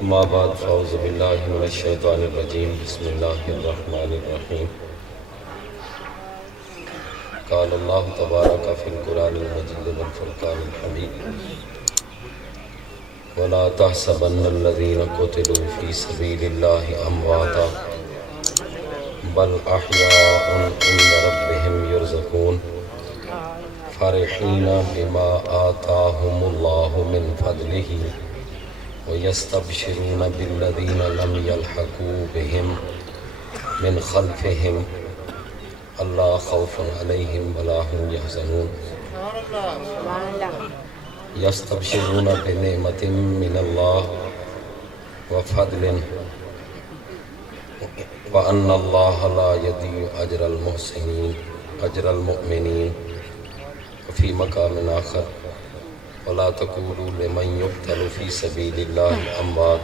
اما بعد فاعوذ باللہ من الشیطان الرجیم بسم اللہ الرحمن الرحیم قال اللہ تبارک فی القرآن المجید والفرقان الحمید ولا تحسبن الذین قتلوا فی سبیل اللہ امواتا بل احیاء عند ربهم یرزقون فرحین بما آتاهم اللہ من فضلہ وَيَسْتَبْشِرُونَ بِالَّذِينَ لَمْ يَلْحَقُوا بِهِمْ مِنْ خَلْفِهِمْ أَلَّا خَوْفٌ عَلَيْهِمْ وَلَا هُمْ يَحْزَنُونَ يَسْتَبْشِرُونَ بِنِعْمَةٍ مِّنَ اللَّهِ وَفَضْلٍ وَأَنَّ اللَّهَ لَا يُضِيعُ أَجْرَ الْمُؤْمِنِينَ وفي مقام آخر ولا تقولوا لمن يقتل في سبيل الله أموات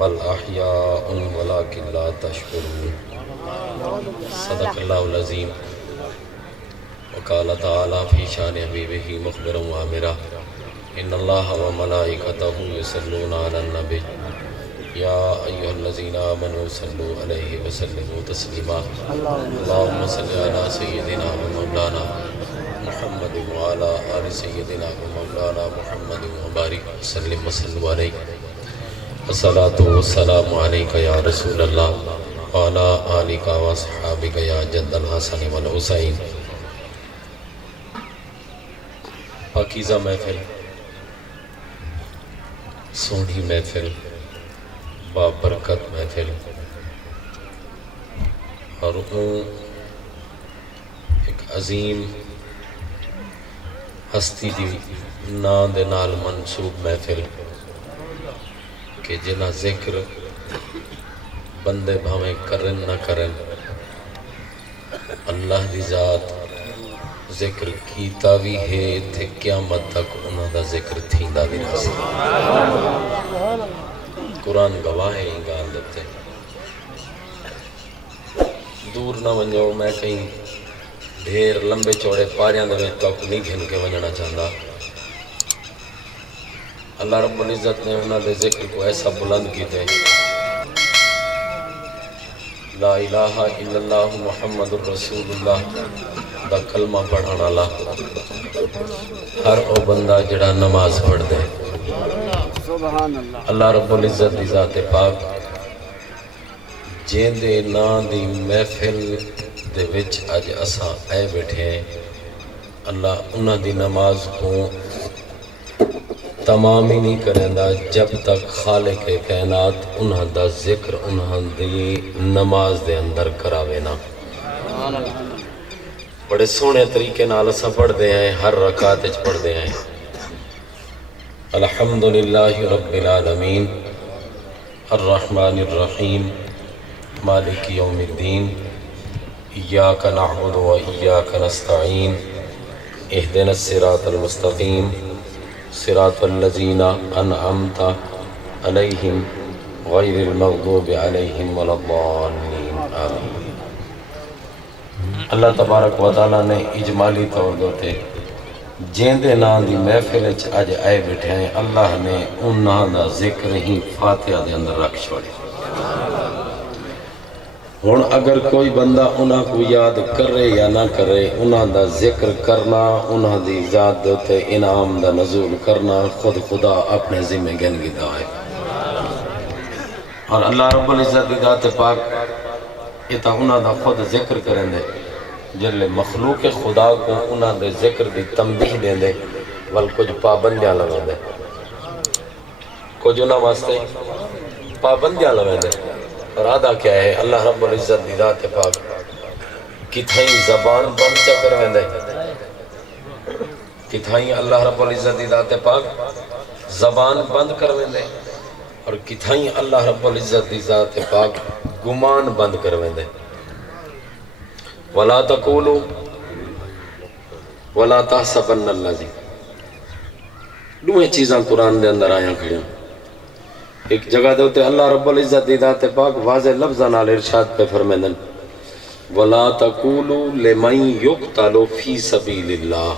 بل أحياء ولكن لا تشعرون صدق الله العظيم وقال تعالى في شان حبيبه مخبرا وآمرا إن الله وملائكته يصلون على النبي يا أيها الذين آمنوا صلوا عليه وسلموا تسليما اللهم صل على سيدنا ومولانا محمد وعلى آل سيدنا ومولانا محمد وبارك وسلم وسلم عليك الصلاة والسلام عليك يا رسول الله وعلى آلك وصحابك يا جد الحسن والحسين پاکیزہ محفل، سونی محفل، بابرکت محفل، اور ایک عظیم ہستی دی نا دے نال منصوب محفل کہ جنا ذکر بندے بھاویں کرن نہ کرن اللہ دی ذات ذکر کیتا بھی ہے تھے قیامت تک انہاں دا ذکر تھیندا بھی رہا سی قرآن گواہ ہے ان گال دیتے دور نہ ونجو میں کہیں ڈھیر لمبے چوڑے پاریاں دے میں تک نہیں گھن کے ونجنا چاہتا اللہ رب العزت نے انہاں دے ذکر کو ایسا بلند کی تھے لا الہ الا اللہ محمد الرسول اللہ دا کلمہ پڑھانا لا ہر او بندہ جڑا نماز پڑھ دے اللہ رب العزت دی ذات پاک جین دے نا دی محفل دے وچ آج اساں اے بیٹھے ہیں اللہ انہاں دی نماز کو تمام ہی نہیں کریں دا جب تک خالق کائنات انہاں دا ذکر انہاں دی نماز دے اندر کراوے نا بڑے سونے طریقے نال اساں پڑھ دے ہیں ہر رکعت وچ پڑھ دے ہیں الحمدللہ رب العالمین الرحمن الرحیم مالک یوم الدین ایاک نعبد و ایاک نستعین اہدنا الصراط المستقیم صراط الذین انعمت علیہم غیر المغضوب علیہم ولا الضالین آمین اللہ تبارک و تعالیٰ نے اجمالی طور دوتے جین دے نام دی محفل اچ اج آئے بیٹھے ہیں اللہ نے انہاں دا ذکر ہی فاتحہ دے اندر رکھ چھوڑے ہون اگر کوئی بندہ انہاں کو یاد کرے یا نہ کرے انہاں دا ذکر کرنا انہاں دی ذات دوتے انعام دا نزول کرنا خود خدا اپنے ذمہ گن گدا ہے اور اللہ رب العزت دی ذات پاک اتا انہاں دا خود ذکر کریں دے جلے مخلوق خدا کو انہاں دے ذکر دی تنبیہ دیں دے ول کچھ پابندیاں لگا دے کچھ انہاں واسطے پابندیاں لگا دے ارادہ کیا ہے اللہ رب العزت دی ذات پاک کتھائیں زبان بند چا کرویں دے کتھائیں اللہ رب العزت دی ذات پاک زبان بند کرویں دے اور کتھائیں اللہ رب العزت دی ذات پاک گمان بند کرویں دے وَلَا تَقُولُوا وَلَا تَحْسَبَنَّ الَّذِينَ دوئے چیزاں قرآن دے اندر آیاں کھڑیاں ایک جگہ دوتے اللہ رب العزت دی ذات پاک واضح لفظاں نال ارشاد پہ فرمیندن وَلَا تَقُولُوا لِمَن يُقْتَلُ فِي سَبِيلِ اللَّهِ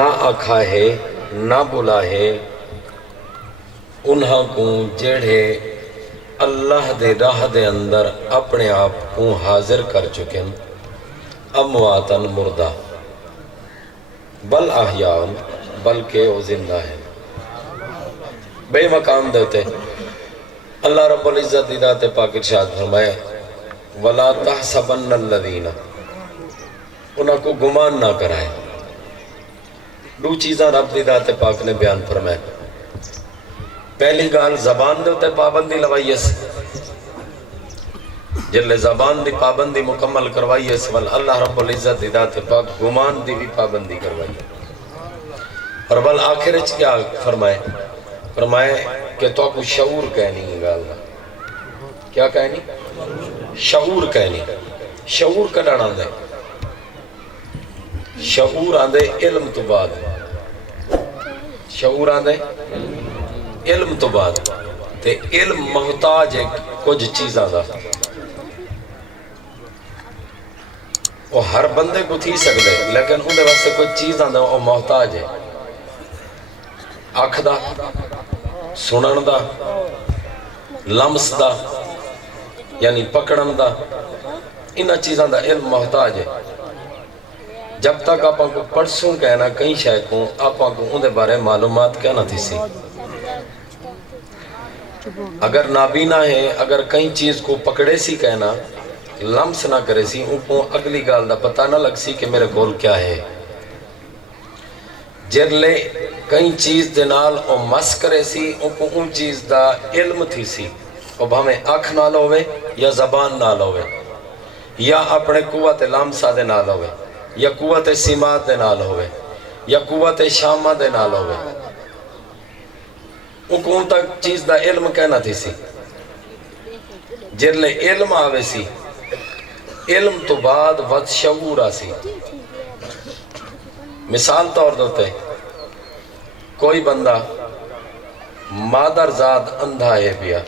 نہ آکھا ہے نہ بولا ہے انہاں کو جڑے اللہ دے راہ دے اندر اپنے آپ کو حاضر کر چکے امواتن مردہ بل احیان بلکہ وہ زندہ ہیں بے مقام دیتے اللہ رب العزت دی ذات پاک ارشاد فرمائے وَلَا تَحْسَبَنَّ الَّذِينَ انہاں کو گمان نہ کرائے دو چیزاں رب دی ذات پاک نے بیان فرمائے پہلی گال زبان دے ہوتے پابندی لوائی اس جلے زبان دی پابندی مکمل کروائی اس ول اللہ رب العزت دی ذات پاک گمان دی بھی پابندی کروائی اور بل آخر اچھ کیا فرمائے کہ تو کو شعور کہنی ہے گالنا کیا کہنی؟ شعور کہنی شعور کا ڈانا دے شعور آندے علم تو بعد شعور آندے علم تو بعد تے علم محتاج ہے کچھ چیزاں دا وہ ہر بندے کو تھی سکتے لیکن انہیں واسطے کوئی چیز آندہ وہ محتاج ہے آنکھ دا سنن دا لمس دا یعنی پکڑن دا انہا چیزاں دا علم محتاج ہے جب تک آپ کو پرسوں کہنا کئی شاید کو آپ کو انہیں بارے معلومات کہنا تھی سی اگر نابینا ہے اگر کئی چیز کو پکڑے سی کہنا لمس نہ کرے سی ان کو اگلی گال دا پتہ نہ لگ سی کہ میرے گول کیا ہے جرلے کئی چیز دنال او مس کرے سی ان کو ان چیز دا علم تھی سی اب ہمیں آنکھ نہ لوے یا زبان نہ لوے یا اپنے قوت لامسہ دے نہ لوے یا قوت سماعت دے نال ہوئے یا قوت شامہ دے نال ہوئے ان کو ان تک چیز دا علم کہنا تھی سی جرلے علم آوے سی علم تو بعد ود شعور آسی مثال طور دوتے کوئی بندہ مادر زاد اندھا ہے بیا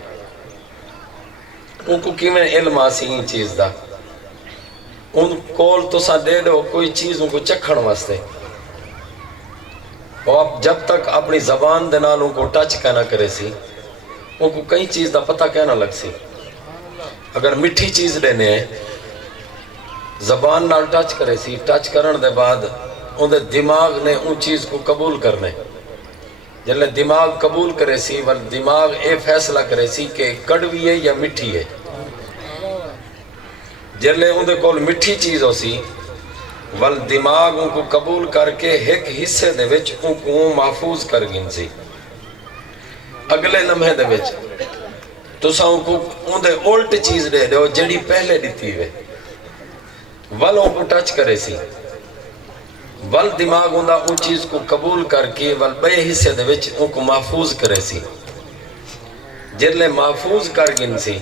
ان کو کیویں علم آسی ان چیز دا ان کول تو سا دے دو کوئی چیز ان کو چکھن واسطے اور جب تک اپنی زبان دے نال ان کو ٹچ کہنا کرے سی ان کو کئی چیز دا پتہ کہنا لگ سی اگر مٹھی چیز لینے ہیں زبان نال ٹچ کرے سی ٹچ کرن دے بعد ان دے دماغ نے ان چیز کو قبول کرنے جلے دماغ قبول کرے سی ول دماغ اے فیصلہ کرے سی کہ کڑوی ہے یا مٹھی ہے جلے ان دے کول مٹھی چیز ہو سی ول دماغ ان کو قبول کر کے ایک حصے دے وچ ان کو محفوظ کر گن سی اگلے لمحے دے وچ تو سا ان کو ان دے اولٹ چیز دے دو جڑی پہلے دیتی ہوئے ول ان کو ٹچ کرے سی ول دماغ ان دا ان چیز کو قبول کر کے ول بے حصے دے وچ ان کو محفوظ کرے سی جلے محفوظ کر گن سی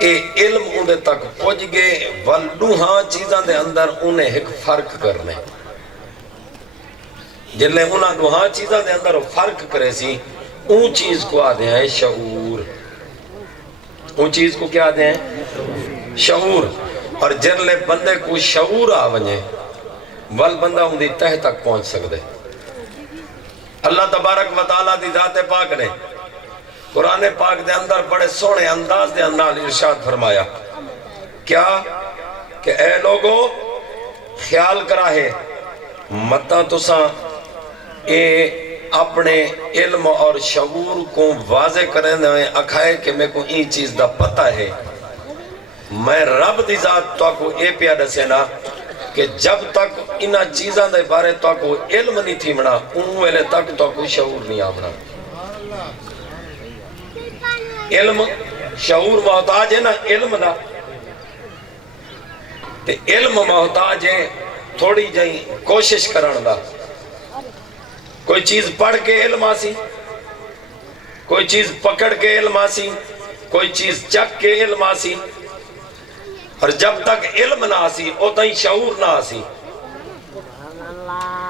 اے علم اندے تک پوچھ گئے والدوہاں چیزاں دے اندر انہیں ایک فرق کرنے جلے انہاں دوہاں چیزاں دے اندر فرق کرے سی اون چیز کو آدھے ہیں شعور اون چیز کو کیا آدھے ہیں شعور اور جلے بندے کو شعور آونے وال بندہ اندھی تہ تک پہنچ سکتے اللہ تبارک و تعالیٰ دی ذات پاک نے قرآن پاک دے اندر بڑے سونے انداز دے اندر ارشاد فرمایا کیا کہ اے لوگو خیال کرا ہے متا تساں اے اپنے علم اور شعور کو واضح کریں دیں اکھائے کہ میں کو این چیز دا پتہ ہے میں رب دی ذات تو کو اے پیا دسینا کہ جب تک انہا چیزاں دے بارے تو کو علم نہیں تھی منا ان ویلے تک تو کو شعور نہیں آمنا علم شعور محتاج ہے نا علم دا تے علم محتاج ہے تھوڑی جائیں کوشش کرن دا کوئی چیز پڑھ کے علم آسی کوئی چیز پکڑ کے علم آسی کوئی چیز چک کے علم آسی اور جب تک علم نہ آسی او تائیں شعور نہ آسی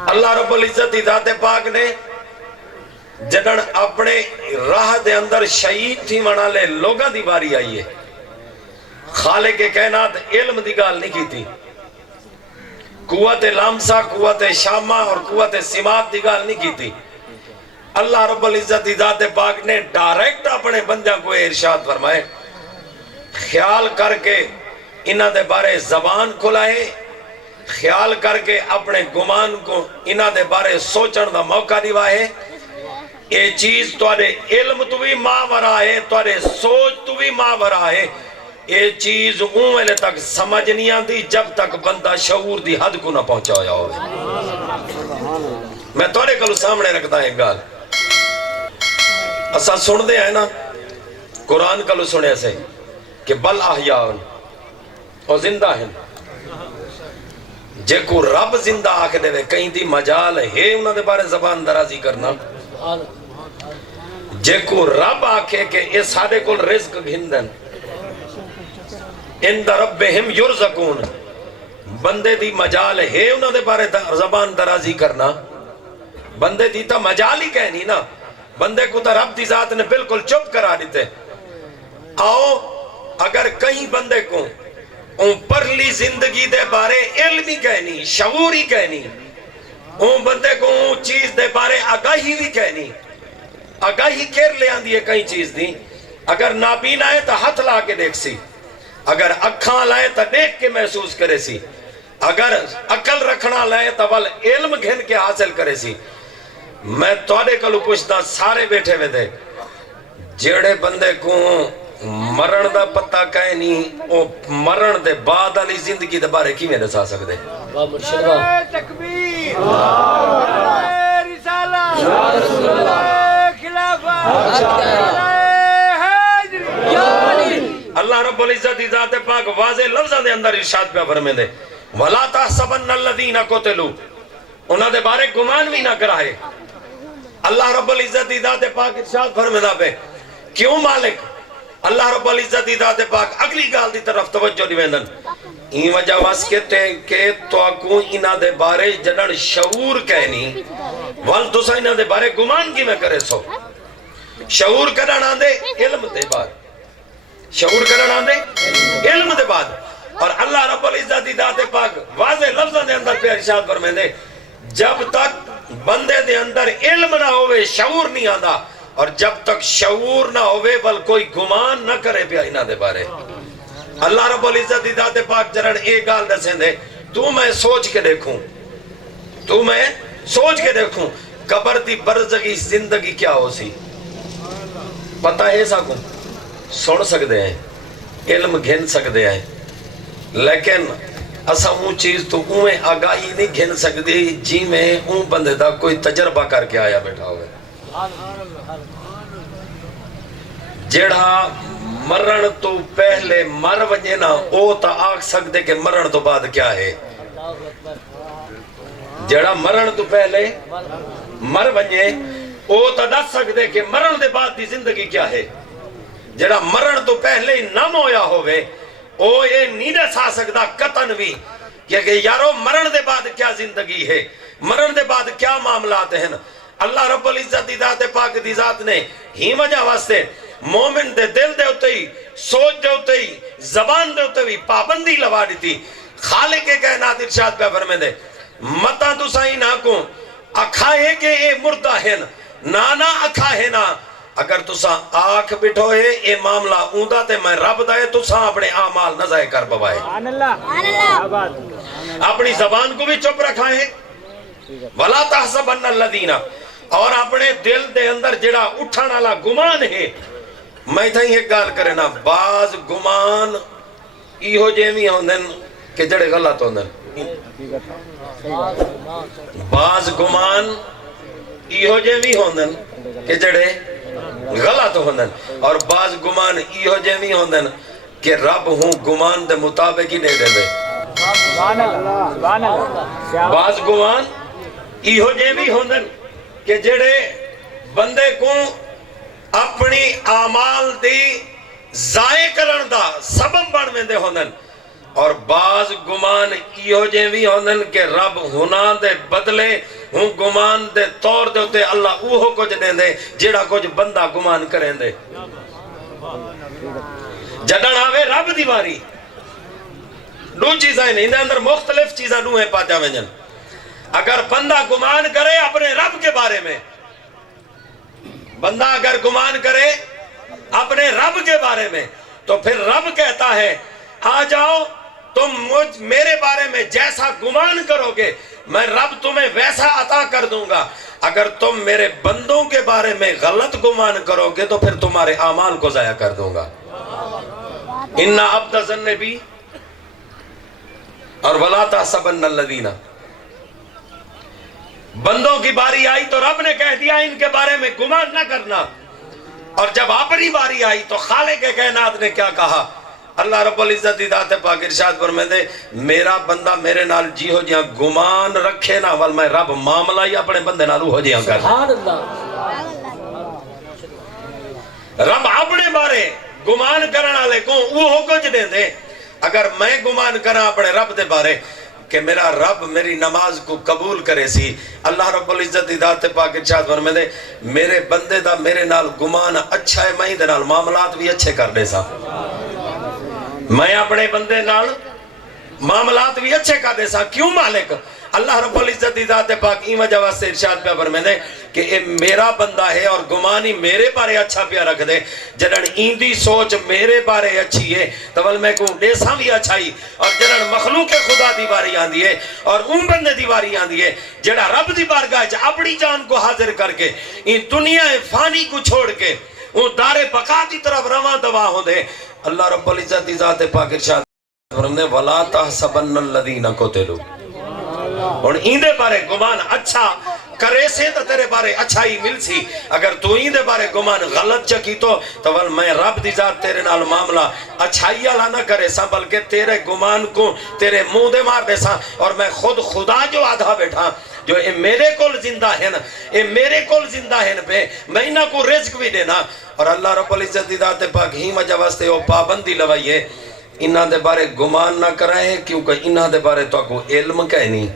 اللہ رب العزت ذات پاک نے جدن اپنے راہ دے اندر شہید تھی منا لے لوگاں دی باری آئی ہے خالق کائنات علم دی گال نہیں کی تھی قوت لامسہ قوت شامہ اور قوت سماعت دی گال نہیں کی تھی اللہ رب العزت ذات پاک نے ڈائریکٹ اپنے بندیاں کو ارشاد فرمائے خیال کر کے انہاں دے بارے زبان کھلائے، خیال کر کے اپنے گمان کو انہاں دے بارے سوچن دا موقع دیوائے. یہ چیز توڑے علم تو بھی ماورا ہے، توڑے سوچ تو بھی ماورا ہے. یہ چیز اون ویلے تک سمجھ نہیں آتی جب تک بندہ شعور دی حد کو نہ پہنچا ہویا ہوئے. میں توڑے کلو سامنے رکھتا ہے گال اسا سن دے ہیں نا قرآن کلو سنے سے کہ بل احیاء اور زندہ ہیں. جے کو رب زندہ آکے دے وے کہیں دی مجال ہے انہاں دے بارے زبان درازی کرنا. جے کو رب آکے کہ یہ سارے کو رزق گھندن اند ربہم یرزقون، بندے دی مجال ہے انہاں دے بارے زبان درازی کرنا. بندے دی تا مجال ہی کہنی نا، بندے کو تا رب دی ذات نے بالکل چپ کرا دیتے. آؤ اگر کہیں بندے کو اون پرلی زندگی دے بارے علم ہی کہنی، شعور ہی کہنی، اون بندے کو اون چیز دے بارے آگاہی بھی کہنی، آگاہی کیر لے آن دیئے کئی چیز دی. اگر نابین آئے تا ہاتھ لا کے دیکھ سی، اگر اکھاں لائے تا دیکھ کے محسوس کرے سی، اگر عقل رکھنا لائے تا ول علم گھن کے حاصل کرے سی. میں توڑے کلو پوچھتا سارے بیٹھے میں دے جیڑے بندے کو مرن دا پتہ کہے نہیں او مرن دے بعد علی زندگی دے بارے کی میں دسا سکتے. تکبیر رسالہ خلافہ اللہ رب العزت ذات پاک واضح لفظہ دے اندر ارشاد پہ فرمے دے وَلَا تَحْسَبَنَّ الَّذِينَ قُتِلُوا، انہاں دے بارے گمان بھی نہ کرائے. اللہ رب العزت ذات پاک ارشاد فرمے دا پہ کیوں مالک اللہ رب العزت ذات پاک اگلی گال دی طرف توجہ دی ویندن. این وجہ واس کہتے ہیں کہ تو اکو انہاں دے بارے جنن شعور کہنی وال تسا انہاں دے بارے گمان کی میں کرے سو. شعور کرن آندے علم دے بعد، شعور کرن آندے علم دے بعد. اور اللہ رب العزت ذات پاک واضح لفظوں دے اندر پہ ارشاد فرمائے دے جب تک بندے دے اندر علم نہ ہوئے شعور نہیں آندا، اور جب تک شعور نہ ہوئے بل کوئی گمان نہ کرے پیا انہاں دے بارے. اللہ رب العزت ذات پاک جرن ایک گال دسیں دے تو میں سوچ کے دیکھوں، تو میں سوچ کے دیکھوں قبر دی برزگی زندگی کیا ہو سی. پتہ ہے ساکوں سن سکتے ہیں، علم گھن سکتے ہیں، لیکن اسا اون چیز تو اویں آگاہی نہیں گھن سکتی جی میں اون بندے دا کوئی تجربہ کر کے آیا بیٹھا ہوئے. جیڑا مرن تو پہلے مر وجے نا او تا آگ سکتے کہ مرن تو بعد کیا ہے. جیڑا مرن تو پہلے مر وجے او تا دس سکتے کہ مرن دے بعد دی زندگی کیا ہے. جیڑا مرن تو پہلے نم ہویا ہوئے او یہ نہیں دس آ سکتا قطن بھی کہ یارو مرن دے بعد کیا زندگی ہے، مرن دے بعد کیا معاملات ہیں. اللہ رب العزت ذات پاک دی ذات نے ہی وجہ واسطے مومن دے دل دے ہوتے ہی سوچ دے ہوتے ہی زبان دے ہوتے ہی پابندی لوا دیتی. خالق کے کائنات ارشاد پہ فرمے دے متا تو سائی نہ کو اکھائے کہ اے مردہ ہیں نانا اکھائے نا. اگر تسا آنکھ بٹھوئے اے معاملہ اوندہ تے میں رب دائے تسا اپنے اعمال نہ ضائع کر بوائے. اپنی زبان کو بھی چپ رکھائے وَلَا تَحْسَبَنَّ الَّذِينَ، اور اپنے دل دے اندر جڑا اٹھانا لا گمان ہے. میں تھا ہی ایک گال کرے نا بعض گمان ایہو جیمی ہوندن کہ جڑے غلط ہوندن، بعض گمان ایہو جیمی ہوندن کہ جڑے غلط ہوندن، اور بعض گمان ایہو جیمی ہوندن کہ رب ہوں گمان دے مطابق ہی دے دے دے. بعض گمان ایہو جیمی ہوندن کہ جڑے بندے کو اپنی اعمال دی ضائع کرن دا سبب بن ویندے ہوندن، اور بعض گمان ایہو جیمی ہوندن کہ رب ہونا دے بدلے ہوں گمان دے طور دے ہوتے اللہ اوہو کچھ دیں دے جیڑا کچھ بندہ گمان کریں دے. جڑن آوے رب دیواری دو چیزیں نہیں، اندر مختلف چیزیں دو ہیں پاتا وجن. اگر بندہ گمان کرے اپنے رب کے بارے میں بندہ اگر گمان کرے اپنے رب کے بارے میں تو پھر رب کہتا ہے آ جاؤ تم میرے بارے میں جیسا گمان کرو گے میں رب تمہیں ویسا عطا کر دوں گا. اگر تم میرے بندوں کے بارے میں غلط گمان کرو گے تو پھر تمہارے اعمال کو ضائع کر دوں گا. اِنَّ عَبْدَ ظَنَّ بِی اور وَلَا تَحْسَبَنَّ الَّذِينَ بندوں کی باری آئی تو رب نے کہہ دیا ان کے بارے میں گمان نہ کرنا. اور جب اپنی باری آئی تو خالق کائنات نے کیا کہا؟ اللہ رب العزت دی ذات پاک ارشاد فرمائے میرا بندہ میرے نال جی ہو جیاں گمان رکھے نا ول میں رب معاملہ ہی اپنے بندے نال ہو جیاں کر. رب اپنے بارے گمان کرنا لے کو وہ کچھ دے دے. اگر میں گمان کرنا اپنے رب دے بارے کہ میرا رب میری نماز کو قبول کرے سی اللہ رب العزت دی ذات پاک ارشاد فرمائے میرے بندے دا میرے نال گمان اچھا ہے میں دے نال معاملات بھی اچھے کر دے سا. میں اپنے بندے نال معاملات بھی اچھے کر دے سا. کیوں مالک؟ اللہ رب العزت دی ذات پاک این وجہ سے ارشاد پہ فرمائے کہ اے میرا بندہ ہے اور گمانی میرے بارے اچھا پیا رکھ دے. جنن ایندی سوچ میرے بارے اچھی ہے تو میں کو دیساں بھی اچھائی. اور جنن مخلوق خدا دی باری آندی ہے اور اون بندے دی باری آندی ہے جڑا رب دی بارگاہ وچ اپنی جان کو حاضر کر کے ان دنیا فانی کو چھوڑ کے وہ دار بقا دی طرف رواں دوا ہو دے. اللہ رب العزت دی ذات پاک ارشاد فرماتے وَلَا تَحْسَبَنَّ الَّذِينَ قُتِلُوا اور ایندے بارے گمان اچھا کرے سے تو تیرے بارے اچھا ہی مل سی. اگر تو ایندے بارے گمان غلط چکی تو میں رب دی ذات تیرے نال معاملہ اچھائی والا نہ کرے سا بلکہ تیرے گمان کو تیرے منہ دے مار دے سا. اور میں خود خدا جو آدھا بیٹھا جو اے میرے کول زندہ ہیں اے میرے کول زندہ ہیں پہ میں انہاں کو رزق بھی دینا. اور اللہ رب العزت دی ذات پاک ہی وجہ واسطے وہ پابندی لوائیے انہاں دے بارے گمان نہ کرائیں کیونکہ انہاں دے بارے تو کو علم کہنی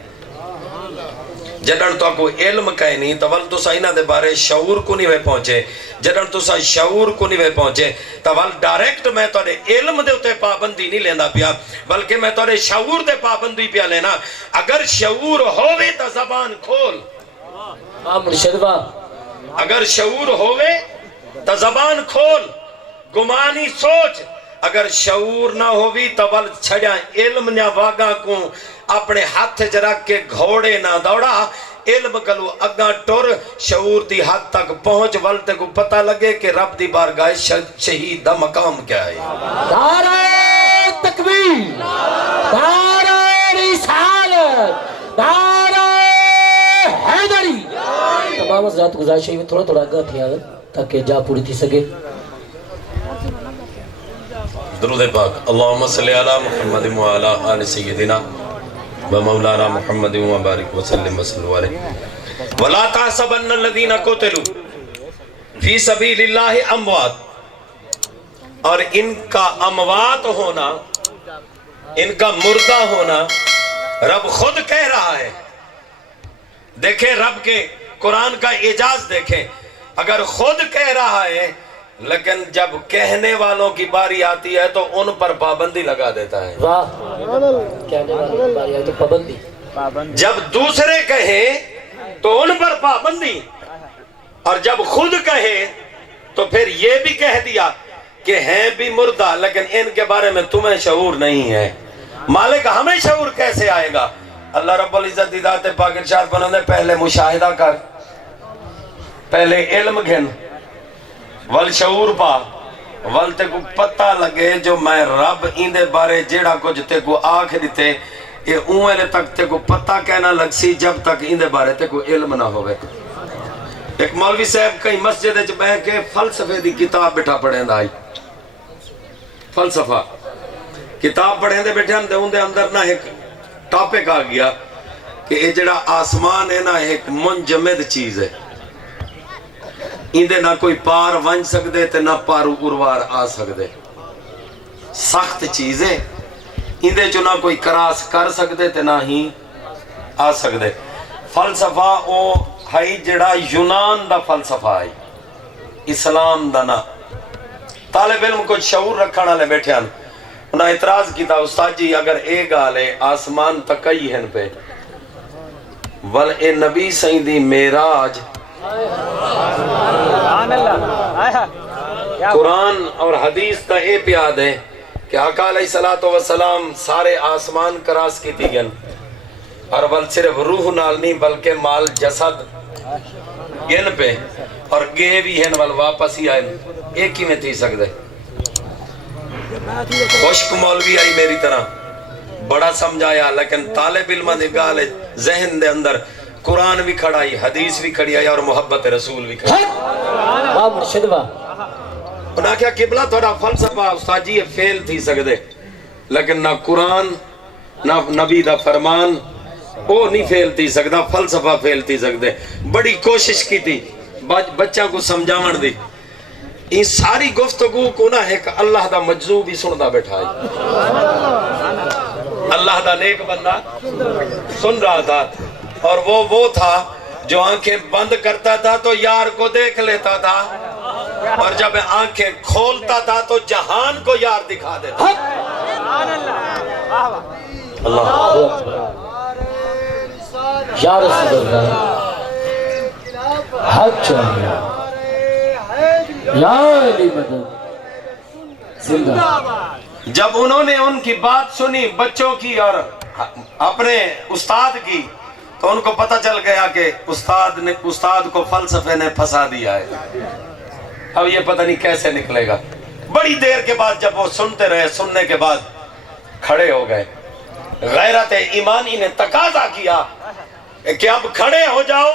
جدن تو کو علم کہنی تو ول تو انہاں دے بارے شعور کو نہیں پہنچے. جدن تو شعور کو نہیں پہنچے تو ول ڈائریکٹ میں تھوڑے علم دے اتے پابندی نہیں لینا پیا بلکہ میں تھوڑے شعور دے پابندی پیا لینا. اگر شعور ہووے تو زبان کھول. اگر شعور ہووے تو زبان کھول. گمانی سوچ اگر شعور نہ ہووی تو ول چھڑیا علم نہ واگا کو اپنے ہاتھ رکھ کے گھوڑے نہ دوڑا. علم کلو اگاں ٹور شعور دی حد تک پہنچ ولتے کو پتہ لگے کہ رب دی بارگاہ شہید دا مقام کیا ہے. نعرہ تکبیر، نعرہ رسالت، نعرہ حیدری. تمام حضرات گزارش ہے تھوڑا تھوڑا آگاہ تھی آگا تاکہ جا پوری تھی سکے. درود پاک اللہم صلی علی محمد وعلی آل سیدنا و مولانا محمد و بارک وسلم وسلم علیہ. وَلَا تَحْسَبَنَّ الَّذِينَ قُتِلُوا فِي سَبِيلِ اللَّهِ أَمْوَاتٌ اور ان کا اموات ہونا ان کا مردہ ہونا رب خود کہہ رہا ہے. دیکھیں رب کے قرآن کا اعجاز دیکھیں. اگر خود کہہ رہا ہے لیکن جب کہنے والوں کی باری آتی ہے تو ان پر پابندی لگا دیتا ہے. واہ کہنے والوں کی باری آئی تو پابندی. جب دوسرے کہیں تو ان پر پابندی اور جب خود کہے تو پھر یہ بھی کہہ دیا کہ ہیں بھی مردہ لیکن ان کے بارے میں تمہیں شعور نہیں ہے. مالک ہمیں شعور کیسے آئے گا؟ اللہ رب العزت دی ذات پاک ارشاد فرماتے ہیں پہلے مشاہدہ کر پہلے علم گھن ول شعور پا ول تے کو پتہ لگے جو میں رب ایندے بارے جیڑا کچھ تے کو آنکھ دیتے یہ اونویلے تک تے کو پتہ کہنا لگ سی جب تک ایندے بارے تے کو علم نہ ہوئے. ایک مولوی صاحب کئی مسجد وچ بیٹھ کے فلسفے دی کتاب بیٹھا پڑھیں دا آئی فلسفہ کتاب پڑھیں دے بیٹھے ہیں دے اندر نہ ایک ٹاپک آ گیا کہ یہ جڑا آسمان ہے نا ایک منجمد چیز ہے. اندے نہ کوئی پار ونج سکدے تے نہ پارو اروار آ سکدے. سخت چیزیں اندے جو نہ کوئی کراس کر سکدے تے نہ ہی آ سکدے. فلسفہ او ہائی جڑا یونان دا فلسفہ ہے اسلام دا نہ. طالب علم کچھ شعور رکھنا لے بیٹھے ہیں انہاں اعتراض کیتا استاد جی اگر اے گالے آسمان تکئی ہیں پہ ول اے نبی سائیں دی معراج قرآن اور حدیث تا اے پیاد ہے کہ آقا علیہ الصلوۃ والسلام سارے آسمان کراس کی تھی گن اور بل صرف روح نال نہیں بلکہ مال جسد گن پہ اور گئے بھی ہیں ول واپس ہی آئے ایک ہی میں تھی سکتے خشک مولوی آئی میری طرح بڑا سمجھایا لیکن طالب علم دی گال ذہن دے اندر قرآن بھی کھڑائی حدیث بھی کھڑی آئی اور محبت رسول بھی کھڑائی انہاں کیا قبلہ تھوڑا فلسفہ استاد جی فیل تھی سکتے لیکن نہ قرآن نہ نبی دا فرمان وہ نہیں فیل تھی سکتا فلسفہ فیل تھی سکتے بڑی کوشش کی تھی بچہ کو سمجھاون دی ان ساری گفتگو کو نہ ایک اللہ دا مجذوب ہی سندا بیٹھا ہے اللہ دا نیک بندہ سن رہا تھا اور وہ تھا جو آنکھیں بند کرتا تھا تو یار کو دیکھ لیتا تھا اور جب آنکھیں کھولتا تھا تو جہان کو یار دکھا دیتا اللہ یا رسول اللہ حق چاہیے یا علی مدد زندہ جب انہوں نے ان کی بات سنی بچوں کی اور اپنے استاد کی تو ان کو پتہ چل گیا کہ استاد کو فلسفے نے پھنسا دیا ہے اب یہ پتہ نہیں کیسے نکلے گا بڑی دیر کے بعد جب وہ سنتے رہے سننے کے بعد کھڑے ہو گئے غیرت ایمانی نے تقاضا کیا کہ اب کھڑے ہو جاؤ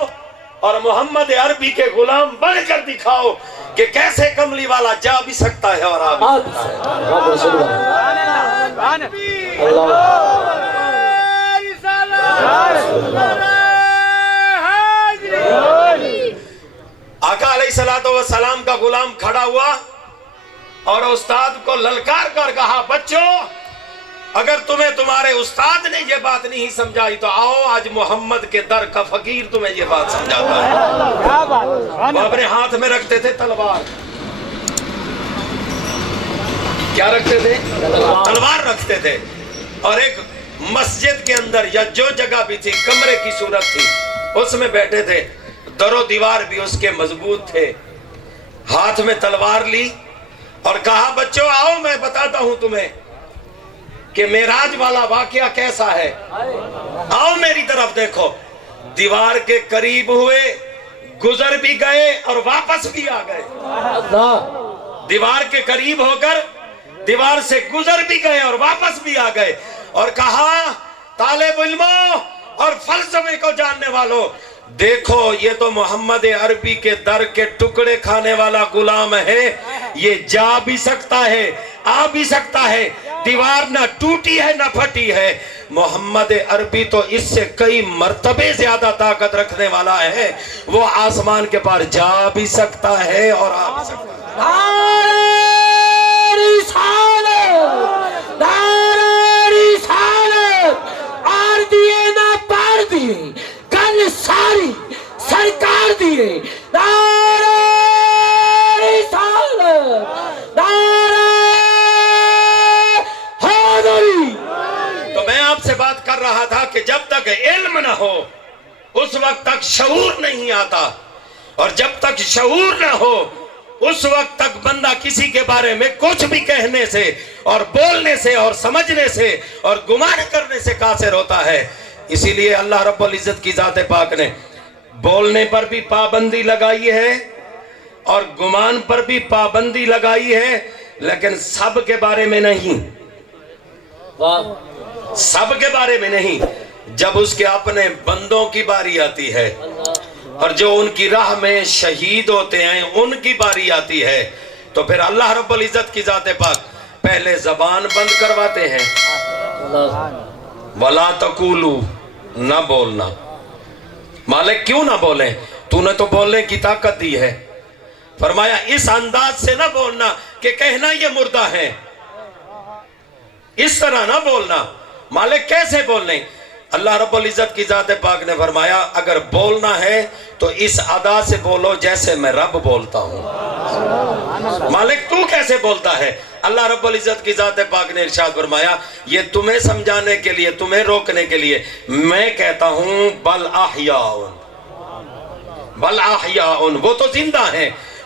اور محمد عربی کے غلام بن کر دکھاؤ کہ کیسے کملی والا جا بھی سکتا ہے اور آ بھی سکتا ہے آقا علیہ الصلوۃ والسلام کا غلام کھڑا ہوا اور استاد کو للکار کر کہا بچوں اگر تمہیں تمہارے استاد نے یہ بات نہیں سمجھائی تو آؤ آج محمد کے در کا فقیر تمہیں یہ بات سمجھاتا ہے وہ اپنے ہاتھ میں رکھتے تھے تلوار کیا رکھتے تھے تلوار رکھتے تھے اور ایک مسجد کے اندر یا جو جگہ بھی تھی کمرے کی صورت تھی اس میں بیٹھے تھے در و دیوار بھی اس کے مضبوط تھے ہاتھ میں تلوار لی اور کہا بچوں آؤ میں بتاتا ہوں تمہیں کہ معراج والا واقعہ کیسا ہے آؤ میری طرف دیکھو دیوار کے قریب ہوئے گزر بھی گئے اور واپس بھی آ گئے دیوار کے قریب ہو کر دیوار سے گزر بھی گئے اور واپس بھی آ گئے اور کہا طالب علموں اور فلسفے کو جاننے والوں دیکھو یہ تو محمد عربی کے در کے ٹکڑے کھانے والا غلام ہے یہ جا بھی سکتا ہے آ بھی سکتا ہے دیوار نہ ٹوٹی ہے نہ پھٹی ہے محمد عربی تو اس سے کئی مرتبے زیادہ طاقت رکھنے والا ہے وہ آسمان کے پار جا بھی سکتا ہے اور آ بھی سکتا ہے آر دیے نہ پار دیے کل ساری سرکار دیے نعرہ رسالت نعرہ حیدری تو میں آپ سے بات کر رہا تھا کہ جب تک علم نہ ہو اس وقت تک شعور نہیں آتا اور جب تک شعور نہ ہو اس وقت تک بندہ کسی کے بارے میں کچھ بھی کہنے سے اور بولنے سے اور سمجھنے سے اور گمان کرنے سے قاصر ہوتا ہے اسی لیے اللہ رب العزت کی ذات پاک نے بولنے پر بھی پابندی لگائی ہے اور گمان پر بھی پابندی لگائی ہے لیکن سب کے بارے میں نہیں سب کے بارے میں نہیں جب اس کے اپنے بندوں کی باری آتی ہے اور جو ان کی راہ میں شہید ہوتے ہیں ان کی باری آتی ہے تو پھر اللہ رب العزت کی ذات پاک پہلے زبان بند کرواتے ہیں وَلَا تَقُولُوا نہ بولنا مالک کیوں نہ بولیں تو نے تو بولنے کی طاقت دی ہے فرمایا اس انداز سے نہ بولنا کہ کہنا یہ مردہ ہے اس طرح نہ بولنا مالک کیسے بولنے اللہ رب العزت کی ذات پاک نے فرمایا اگر بولنا ہے تو اس ادا سے بولو جیسے میں رب بولتا ہوں مالک تو کیسے بولتا ہے اللہ رب العزت کی ذات پاک نے ارشاد فرمایا یہ تمہیں سمجھانے کے لیے تمہیں روکنے کے لیے میں کہتا ہوں بل احیاء وہ تو زندہ ہیں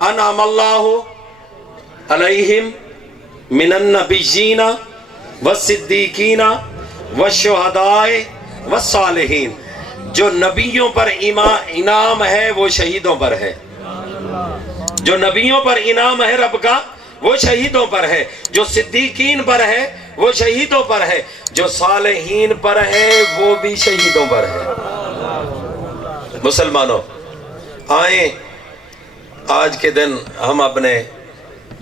انعم اللہ علیہم من النبیین والصدیقین والشہداء والصالحین. جو نبیوں پر انعام ہے وہ شہیدوں پر ہے. جو نبیوں پر انعام ہے رب کا وہ شہیدوں پر ہے. جو صدیقین پر ہے وہ شہیدوں پر ہے. جو صالحین پر ہے وہ بھی شہیدوں پر ہے. مسلمانوں آئیں آج کے دن ہم اپنے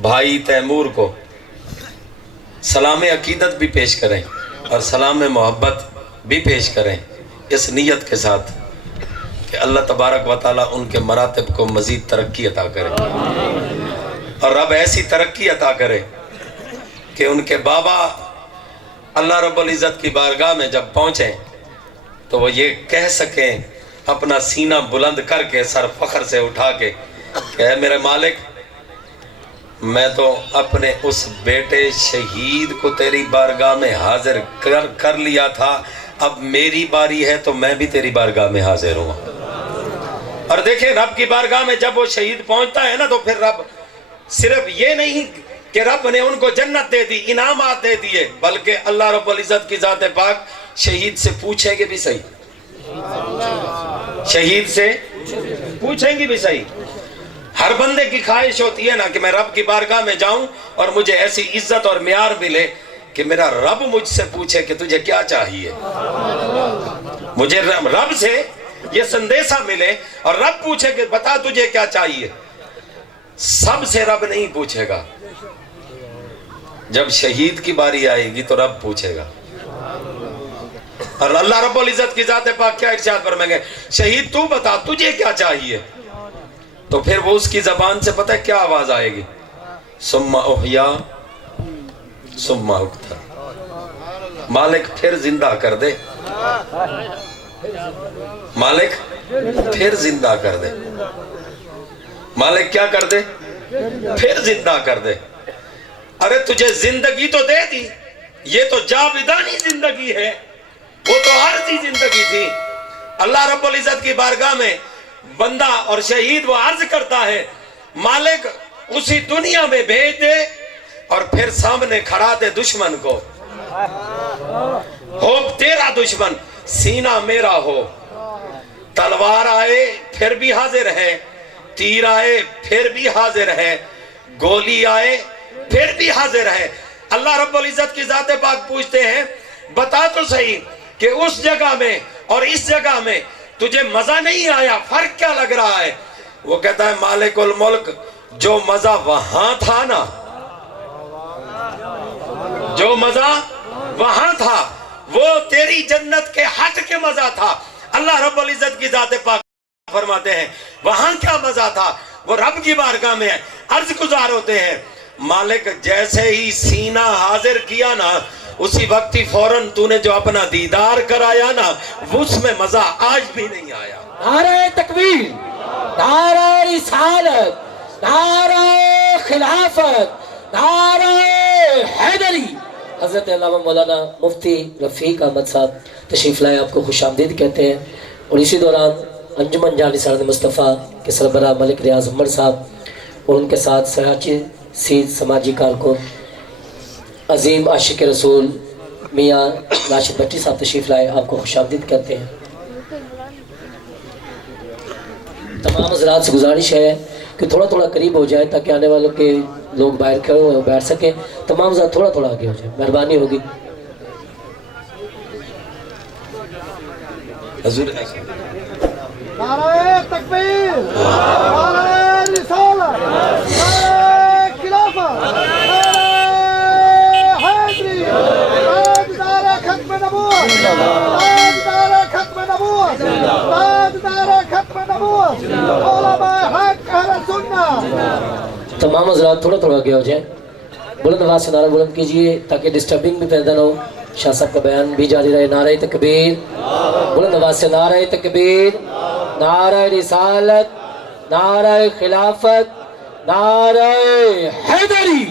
بھائی تیمور کو سلام عقیدت بھی پیش کریں اور سلام محبت بھی پیش کریں اس نیت کے ساتھ کہ اللہ تبارک و تعالیٰ ان کے مراتب کو مزید ترقی عطا کرے اور رب ایسی ترقی عطا کرے کہ ان کے بابا اللہ رب العزت کی بارگاہ میں جب پہنچیں تو وہ یہ کہہ سکیں اپنا سینہ بلند کر کے سر فخر سے اٹھا کے کہ اے میرے مالک میں تو اپنے اس بیٹے شہید کو تیری بارگاہ میں حاضر کر لیا تھا، اب میری باری ہے تو میں بھی تیری بارگاہ میں حاضر ہوں. اور دیکھیں رب کی بارگاہ میں جب وہ شہید پہنچتا ہے نا تو پھر رب صرف یہ نہیں کہ رب نے ان کو جنت دے دی، انعامات دے دیے، بلکہ اللہ رب العزت کی ذات پاک شہید سے پوچھیں گے بھی صحیح، شہید سے پوچھیں گے بھی صحیح. ہر بندے کی خواہش ہوتی ہے نا کہ میں رب کی بارگاہ میں جاؤں اور مجھے ایسی عزت اور معیار ملے کہ میرا رب مجھ سے پوچھے کہ تجھے کیا چاہیے. مجھے رب سے یہ سندیسہ ملے اور رب پوچھے کہ بتا تجھے کیا چاہیے. سب سے رب نہیں پوچھے گا، جب شہید کی باری آئے گی تو رب پوچھے گا. اور اللہ رب العزت کی ذات پاک کیا ارشاد فرمائیں گے، شہید تو بتا تجھے کیا چاہیے. تو پھر وہ اس کی زبان سے پتہ ہے کیا آواز آئے گی، ثم احیا ثم اقتل. مالک پھر زندہ کر دے، مالک پھر زندہ کر دے. مالک کیا کر دے؟ پھر زندہ کر دے. ارے تجھے زندگی تو دے دی، یہ تو جاودانی زندگی ہے، وہ تو عارضی زندگی تھی. اللہ رب العزت کی بارگاہ میں بندہ اور شہید وہ عرض کرتا ہے مالک اسی دنیا میں بھیج دے اور پھر سامنے کھڑا دے دشمن کو. ہو تیرا دشمن سینہ میرا ہو، تلوار آئے پھر بھی حاضر ہے، تیر آئے پھر بھی حاضر ہے، گولی آئے پھر بھی حاضر ہے. اللہ رب العزت کی ذات پاک پوچھتے ہیں بتا تو صحیح کہ اس جگہ میں اور اس جگہ میں تجھے مزہ نہیں آیا، فرق کیا لگ رہا ہے؟ وہ کہتا ہے مالک الملک جو مزہ وہاں تھا نا، جو مزہ وہاں تھا وہ تیری جنت کے ہٹ کے مزہ تھا. اللہ رب العزت کی ذات پاک فرماتے ہیں وہاں کیا مزہ تھا؟ وہ رب کی بارگاہ میں عرض گزار ہوتے ہیں مالک جیسے ہی سینہ حاضر کیا نا اسی وقت ہی فوراً تو نے جو اپنا دیدار کرایا نا اس میں مزہ آج بھی نہیں آیا. نعرہ تکبیر، نعرہ رسالت، نعرہ خلافت، نعرہ حیدری. حضرت علامہ مولانا مفتی رفیق احمد صاحب تشریف لائے، آپ کو خوش آمدید کہتے ہیں. اور اسی دوران انجمن جانثار مصطفیٰ کے سربراہ ملک ریاض عمر صاحب اور ان کے ساتھ سراچی سید سماجی کارکن عظیم عاشق رسول میاں راشد بٹی صاحب تشریف لائے، آپ کو خوش آمدید کہتے ہیں. تمام حضرات سے گزارش ہے کہ تھوڑا تھوڑا قریب ہو جائے تاکہ آنے والوں کے لوگ باہر کھڑے ہوئے بیٹھ سکیں. تمام حضرات تھوڑا تھوڑا آگے ہو جائے، مہربانی ہوگی. حضور نعرہ تکبیر، نعرہ رسالت، نعرہ خلافت، نعرہ حیدری، تاجدار ختم نبوت، تاجدار ختم نبوت، تاجدار ختم نبوت، علماء حق اہل سنت. تمام حضرات تھوڑا تھوڑا آگے ہو جائیں، بلند آواز سے نعرہ بلند کیجئے تاکہ ڈسٹربنگ بھی پیدا نہ ہو، شاہ صاحب کا بیان بھی جاری رہے. نعرہ تکبیر، بلند آواز سے نعرہ تکبیر، نعرہ رسالت، نعرہ خلافت، نعرہ حیدری.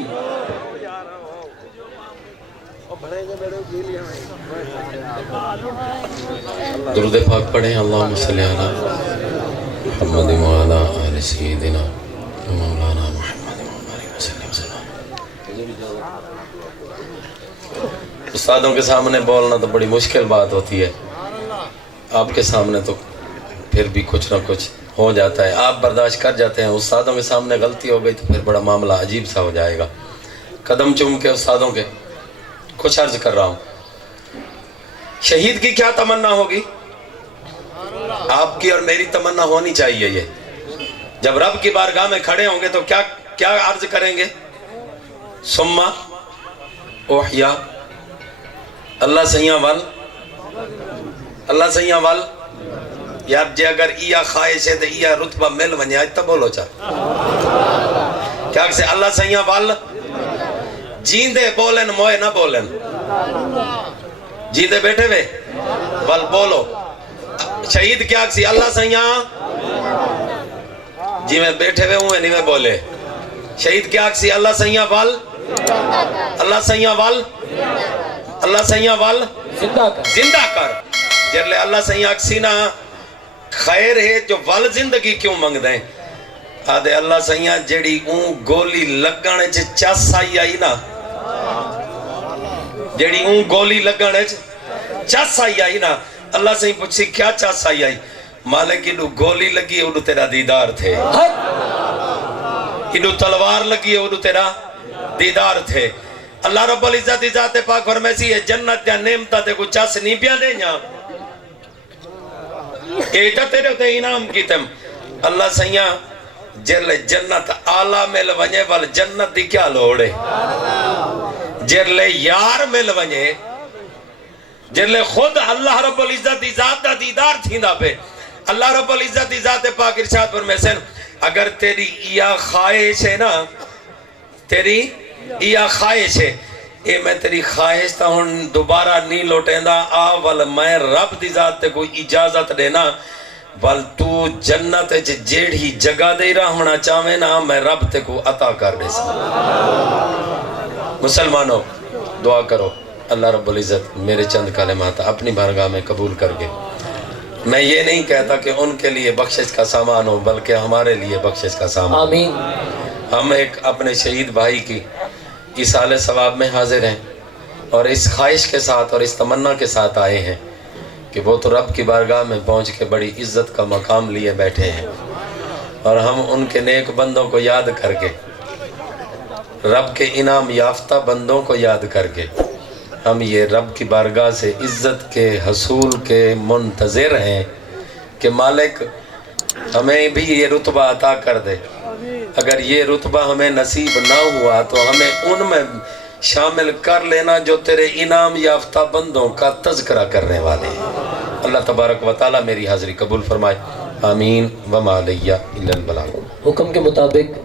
درود پاک پڑھیں. اللہم صلی علی محمد وعلی آل سیدنا مولانا محمد وسلم۔ استادوں کے سامنے بولنا تو بڑی مشکل بات ہوتی ہے، آپ کے سامنے تو پھر بھی کچھ نہ کچھ ہو جاتا ہے، آپ برداشت کر جاتے ہیں۔ استادوں کے سامنے غلطی ہو گئی تو پھر بڑا معاملہ عجیب سا ہو جائے گا۔ قدم چوم کے استادوں کے کچھ عرض کر رہا ہوں۔ شہید کی کیا تمنا ہوگی؟ آپ کی اور میری تمنا ہونی چاہیے یہ، جب رب کی بارگاہ میں کھڑے ہوں گے تو کیا عرض کریں گے؟ ثم اوحیا اللہ سیاں وال، اللہ سیاں وال۔ یار جے اگر ایا خواہش ہے تو ایا رتبہ مل ونجے آج تا بولو چا کیا کہ اللہ سیاں وال جیندے بولن موئے نہ بولن، جیندے بیٹھے وے وال بولو۔ شہید کیا کہ اللہ سیاں جی میں بیٹھے ہوئے ہوں نہیں میں بولے۔ شہید کیا کہ اللہ سیاں وال، اللہ سیاں وال، اللہ سیاں وال زندہ کر۔ جرلے اللہ سیاں اکسینا خیر ہے جو ول زندگی کیوں منگ دیں؟ آدھے اللہ سیاں جیڑی اون گولی لگانے چے چس آئی آئی نا، جیڑی اون گولی لگانے چے چس آئی آئی نا، اللہ سیاں پوچھی کیا چس آئی آئی؟ مالک انہوں گولی لگی انہوں تیرا دیدار تھے، انہوں تلوار لگی انہوں تیرا دیدار تھے۔ اللہ رب العزت ذات پاک فرمیسی ہے جنت یا نعمتہ تے کوئی چس نہیں پیا دے جاں، ایٹا تیرے ہوتے انعام کی تم۔ اللہ سیاں جرلے جنت آلہ مل ونجے وال جنت دی کیا لوڑے؟ جرلے یار مل ونجے، جرلے خود اللہ رب العزت ذات دا دیدار تھیندا پہ۔ اللہ رب العزت ذات پاک ارشاد فرمیسن اگر تیری یا خواہش ہے نا، تیری یا خواہش ہے، اے میں تیری خواہش تا ہون دوبارہ نہیں لوٹیں دا آوال میں رب دی ذات تے کوئی اجازت دینا وال تو جنت جیڑی جگہ دے رہا ہونا چاہویں نا میں رب تے کو عطا کر دے سا۔ مسلمانوں دعا کرو اللہ رب العزت میرے چند کلمات اپنی بارگاہ میں قبول کر گے۔ میں یہ نہیں کہتا کہ ان کے لیے بخشش کا سامان ہو بلکہ ہمارے لیے بخشش کا سامان۔ آمین۔ ہم ایک اپنے شہید بھائی کی ایصال ثواب میں حاضر ہیں اور اس خواہش کے ساتھ اور اس تمنا کے ساتھ آئے ہیں کہ وہ تو رب کی بارگاہ میں پہنچ کے بڑی عزت کا مقام لیے بیٹھے ہیں، اور ہم ان کے نیک بندوں کو یاد کر کے، رب کے انعام یافتہ بندوں کو یاد کر کے ہم یہ رب کی بارگاہ سے عزت کے حصول کے منتظر ہیں کہ مالک ہمیں بھی یہ رتبہ عطا کر دے۔ اگر یہ رتبہ ہمیں نصیب نہ ہوا تو ہمیں ان میں شامل کر لینا جو تیرے انعام یافتہ بندوں کا تذکرہ کرنے والے ہیں۔ اللہ تبارک و تعالیٰ میری حاضری قبول فرمائے، آمین۔ وما علیہ الا البلاغ۔ حکم کے مطابق